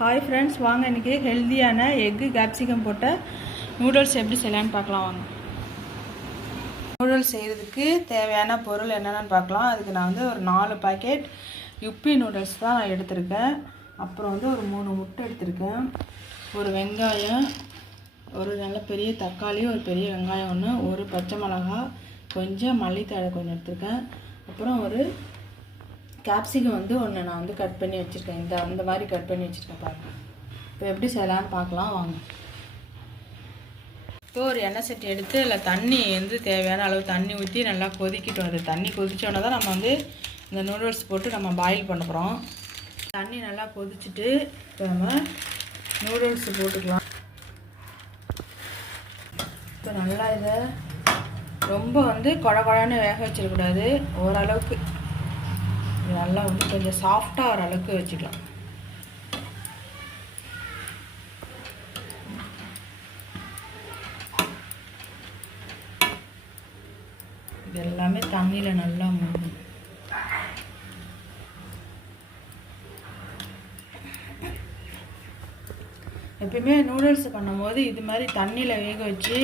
Hi friends, வாங்க இன்றைக்கி ஹெல்த்தியான எக்கு கேப்சிகம் போட்ட நூடுல்ஸ் எப்படி செய்யலான்னு பார்க்கலாம். வாங்க. நூடுல்ஸ் செய்கிறதுக்கு தேவையான பொருள் என்னென்னு பார்க்கலாம். அதுக்கு நான் ஒரு 4 பாக்கெட் யுப்பி நூடுல்ஸ் தான் நான் எடுத்திருக்கேன். அப்புறம் ஒரு 3 முட்டை எடுத்திருக்கேன், ஒரு வெங்காயம், ஒரு நல்ல பெரிய தக்காளி, ஒரு பெரிய வெங்காயம் ஒன்று, ஒரு பச்சை மிளகா, கொஞ்சம் மல்லித்தழை கொஞ்சம் எடுத்திருக்கேன். அப்புறம் ஒரு கேப்சிகம் ஒன்று நான் கட் பண்ணி வச்சுருக்கேன். இந்த மாதிரி கட் பண்ணி வச்சுருக்கேன் பாருங்கள். இப்போ எப்படி செய்யலான்னு பார்க்கலாம். வாங்க. இப்போ ஒரு எண்ணெய் சட்டி எடுத்து அதில் தண்ணி தேவையான அளவு தண்ணி ஊற்றி நல்லா கொதிக்கிட்டோம். அது தண்ணி கொதிச்சோன்னே தான் நம்ம இந்த நூடுல்ஸ் போட்டு நம்ம பாயில் பண்ண போகிறோம். தண்ணி நல்லா கொதிச்சுட்டு இப்போ நம்ம நூடுல்ஸ் போட்டுக்கலாம். இப்போ நல்லா இதை ரொம்ப குழ குழன்னு வேக வச்சிடக்கூடாது. ஓரளவுக்கு நல்லா கொஞ்சம் சாஃப்டாக வர அளவுக்கு வச்சுக்கலாம். இது எல்லாமே தண்ணியில் நல்லா மூடணும். எப்பயுமே நூடுல்ஸ் பண்ணும்போது இது மாதிரி தண்ணியில் வேக வச்சு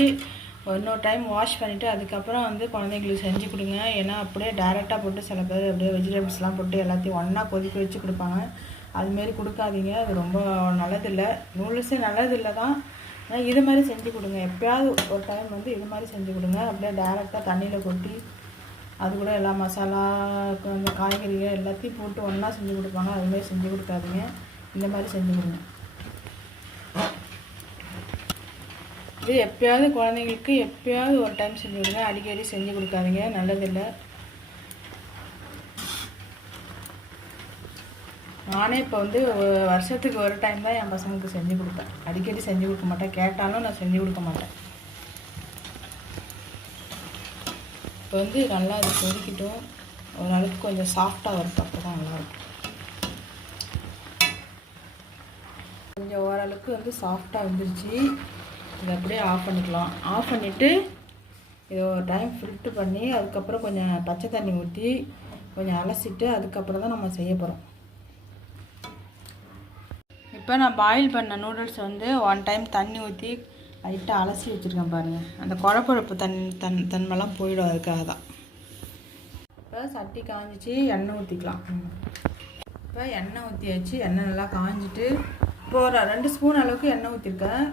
இன்னொரு டைம் வாஷ் பண்ணிவிட்டு அதுக்கப்புறம் குழந்தைங்களுக்கு செஞ்சு கொடுங்க. ஏன்னா அப்படியே டைரெக்டாக போட்டு சில பேர் அப்படியே வெஜிடபிள்ஸ்லாம் போட்டு எல்லாத்தையும் ஒன்றா கொதிக்க வச்சு கொடுப்பாங்க. அதுமாரி கொடுக்காதீங்க, அது ரொம்ப நல்லதில்லை. நூடுல்ஸே நல்லதில்லை தான். ஆனால் இது மாதிரி செஞ்சு கொடுங்க. எப்போயாவது ஒரு டைம் இது மாதிரி செஞ்சு கொடுங்க. அப்படியே டைரெக்டாக தண்ணியில் கொட்டி அது கூட எல்லா மசாலா, அந்த காய்கறிகள் எல்லாத்தையும் போட்டு ஒன்றா செஞ்சு கொடுப்பாங்க. அதுமாரி செஞ்சு கொடுக்காதீங்க, இந்த மாதிரி செஞ்சு கொடுங்க. இது எப்போயாவது குழந்தைங்களுக்கு எப்போயாவது ஒரு டைம் செஞ்சு கொடுங்க, அடிக்கடி செஞ்சு கொடுக்காதீங்க, நல்லதில்லை. நானே இப்போ வருஷத்துக்கு ஒரு டைம் தான் என் பசங்களுக்கு செஞ்சு கொடுப்பேன். அடிக்கடி செஞ்சு கொடுக்க மாட்டேன், கேட்டாலும் நான் செஞ்சு கொடுக்க மாட்டேன். இப்போ நல்லா அது கொதிக்கிட்டும். ஓரளவுக்கு கொஞ்சம் சாஃப்டாக வரும், அப்போ தான் நல்லாயிருக்கும். கொஞ்சம் ஓரளவுக்கு சாஃப்டாக வந்துருச்சு. இதை அப்படியே ஆஃப் பண்ணிக்கலாம். ஆஃப் பண்ணிவிட்டு இதை ஒரு டைம் ஃபில்ட்ரு பண்ணி அதுக்கப்புறம் கொஞ்சம் பச்சை தண்ணி ஊற்றி கொஞ்சம் அலசிட்டு அதுக்கப்புறம் தான் நம்ம செய்ய போகிறோம். இப்போ நான் பாயில் பண்ண நூடுல்ஸ் 1 டைம் தண்ணி ஊற்றி லைட்டாக அலசி வச்சுருக்கேன் பாருங்கள். அந்த குழப்பழப்பு தன்மைலாம் போயிடும், அதுக்காக தான். இப்போ சட்டி காஞ்சிச்சு, எண்ணெய் ஊற்றிக்கலாம். இப்போ எண்ணெய் ஊற்றியாச்சு. எண்ணெய் நல்லா காஞ்சிட்டு இப்போ ஒரு 2 ஸ்பூன் அளவுக்கு எண்ணெய் ஊற்றிருக்கேன்.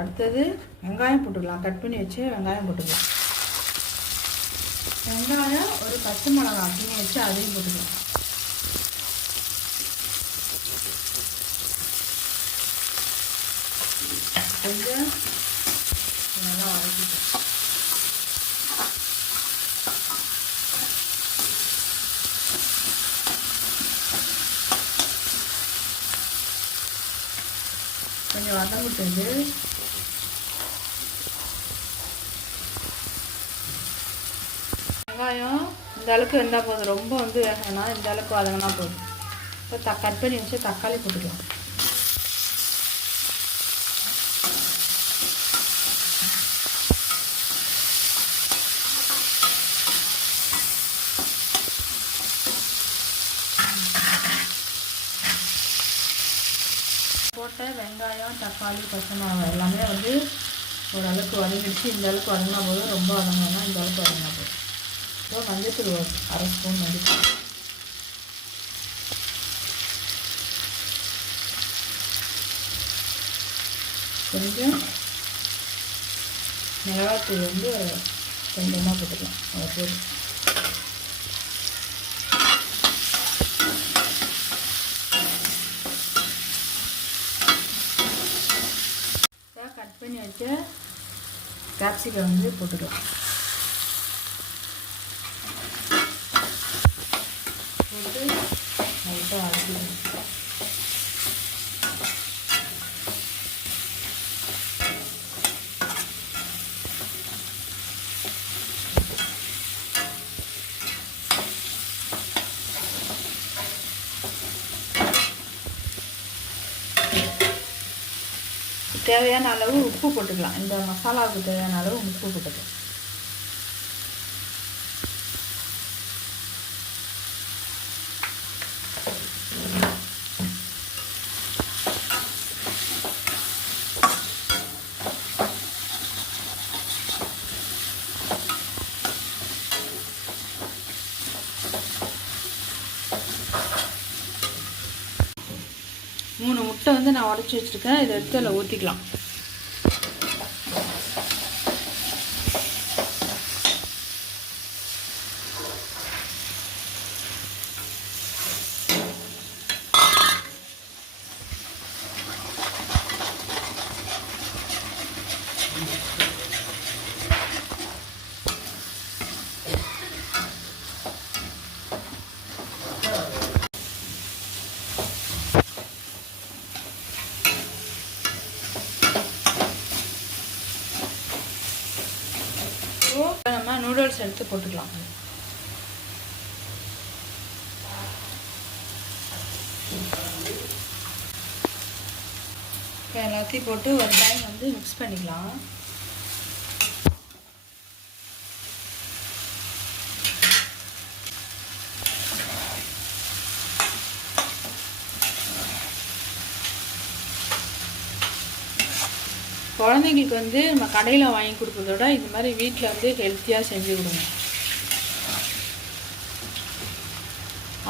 அடுத்தது வெங்காயம் போட்டுக்கலாம். கட் பண்ணி வச்சு வெங்காயம் போட்டுக்கலாம். வெங்காயம், ஒரு பச்சை மிளகா அப்படின்னு வச்சு அதையும் போட்டுக்கலாம். கொஞ்சம் நல்லா வதக்கிக்கலாம். கொஞ்சம் வதங்கிட்டு வெங்காயம் இந்த அளவுக்கு இருந்தால் போதும், ரொம்ப வேகணும்னா இந்த அளவுக்கு வதங்கினா போதும். இப்போ கட் பண்ணி வச்சு தக்காளி போட்டுக்கலாம். போட்ட வெங்காயம், தக்காளி, பச்சை மிளகாய் எல்லாமே ஓரளவுக்கு வதங்கிடுச்சு. இந்த அளவுக்கு வதங்கினா போதும், ரொம்ப வதங்கினா இந்த அளவுக்கு வதங்கினா போதும். இப்போ மஞ்சத்தூள் 1/2 ஸ்பூன் மஞ்சத்தூள், கொஞ்சம் மிளகாத்தூள் கொஞ்சமாக போட்டுக்கலாம். போதும். கட் பண்ணி வச்ச கேப்சிகம் போட்டுக்கலாம். போட்டு லைட்டாக வதக்கிக்கணும். தேவையான அளவு உப்பு போட்டுக்கலாம். இந்த மசாலாவுக்கு தேவையான அளவு உப்பு போட்டுக்கலாம். 3 முட்டை வந்து நான் உடச்சி வச்சுருக்கேன். இதை எடுத்து அதில் ஊற்றிக்கலாம். நம்ம நூடுல்ஸ் எடுத்து போட்டுக்கலாம். எல்லாத்தையும் போட்டு ஒரு டைம் வந்து மிக்ஸ் பண்ணிக்கலாம். குழந்தைங்களுக்கு வந்து நம்ம கடையில் வாங்கி கொடுக்குறதோட இது மாதிரி வீட்டில் வந்து ஹெல்த்தியாக செஞ்சு கொடுங்க.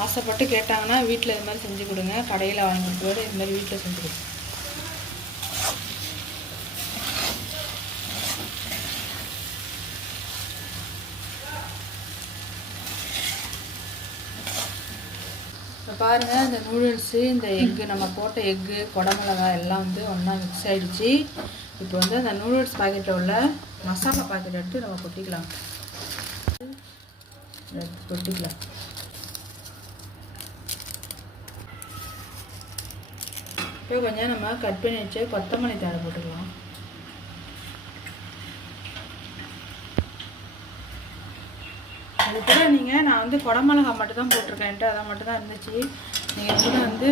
ஆசைப்பட்டு கேட்டாங்கன்னா வீட்டில் இது மாதிரி செஞ்சு கொடுங்க. கடையில் வாங்கி கொடுக்குறதோட இது மாதிரி வீட்டில் செஞ்சு கொடுங்க. இப்போ பாருங்கள், இந்த நூடுல்ஸு, இந்த எக்கு, நம்ம போட்ட எக்கு, குடமிளகாய் எல்லாம் வந்து ஒன்றா மிக்ஸ் ஆகிடுச்சு. இப்போ வந்து அந்த நூடுல்ஸ் பாக்கெட்டில் உள்ள மசாலா பாக்கெட் எடுத்து நம்ம கொட்டிக்கலாம். இப்போ கொஞ்சம் நம்ம கட் பண்ணி வச்சு கொத்தமல்லி தழை போட்டுக்கலாம். அது கூட நீங்கள், நான் வந்து குடமிளகாய் மட்டும் தான் போட்டிருக்கேன்ட்டு, அதை மட்டும் தான் இருந்துச்சு. நீங்கள் கூட வந்து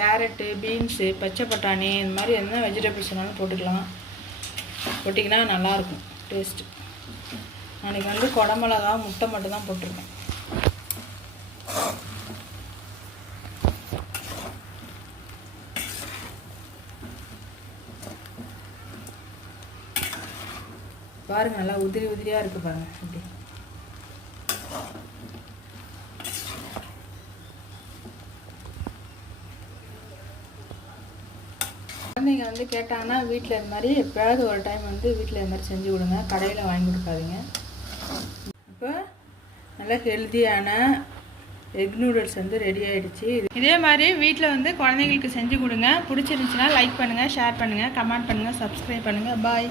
கேரட்டு, பீன்ஸு, பச்சை பட்டாணி, இந்த மாதிரி என்ன வெஜிடபிள்ஸ் வேணாலும் போட்டுக்கலாம். போட்டிங்கன்னா நல்லாயிருக்கும் டேஸ்ட்டு. நாளைக்கு வந்து குடமிளகா, முட்டை மட்டும் தான் போட்டிருக்கேன். பாருங்கள், நல்லா உதிரி உதிரியாக இருக்குது பாருங்கள். அப்படி குழந்தைங்க வந்து கேட்டாங்கன்னா வீட்டில் இது மாதிரி எப்போயாவது ஒரு டைம் வந்து வீட்டில் இது மாதிரி செஞ்சு கொடுங்க. கடையில் வாங்கி கொடுக்காதீங்க. இப்போ நல்லா ஹெல்த்தியான எக் நூடுல்ஸ் வந்து ரெடி ஆகிடுச்சு. இதே மாதிரி வீட்டில் வந்து குழந்தைங்களுக்கு செஞ்சு கொடுங்க. பிடிச்சிருந்துச்சுன்னா லைக் பண்ணுங்கள், ஷேர் பண்ணுங்கள், கமெண்ட் பண்ணுங்கள், சப்ஸ்கிரைப் பண்ணுங்கள். பாய்.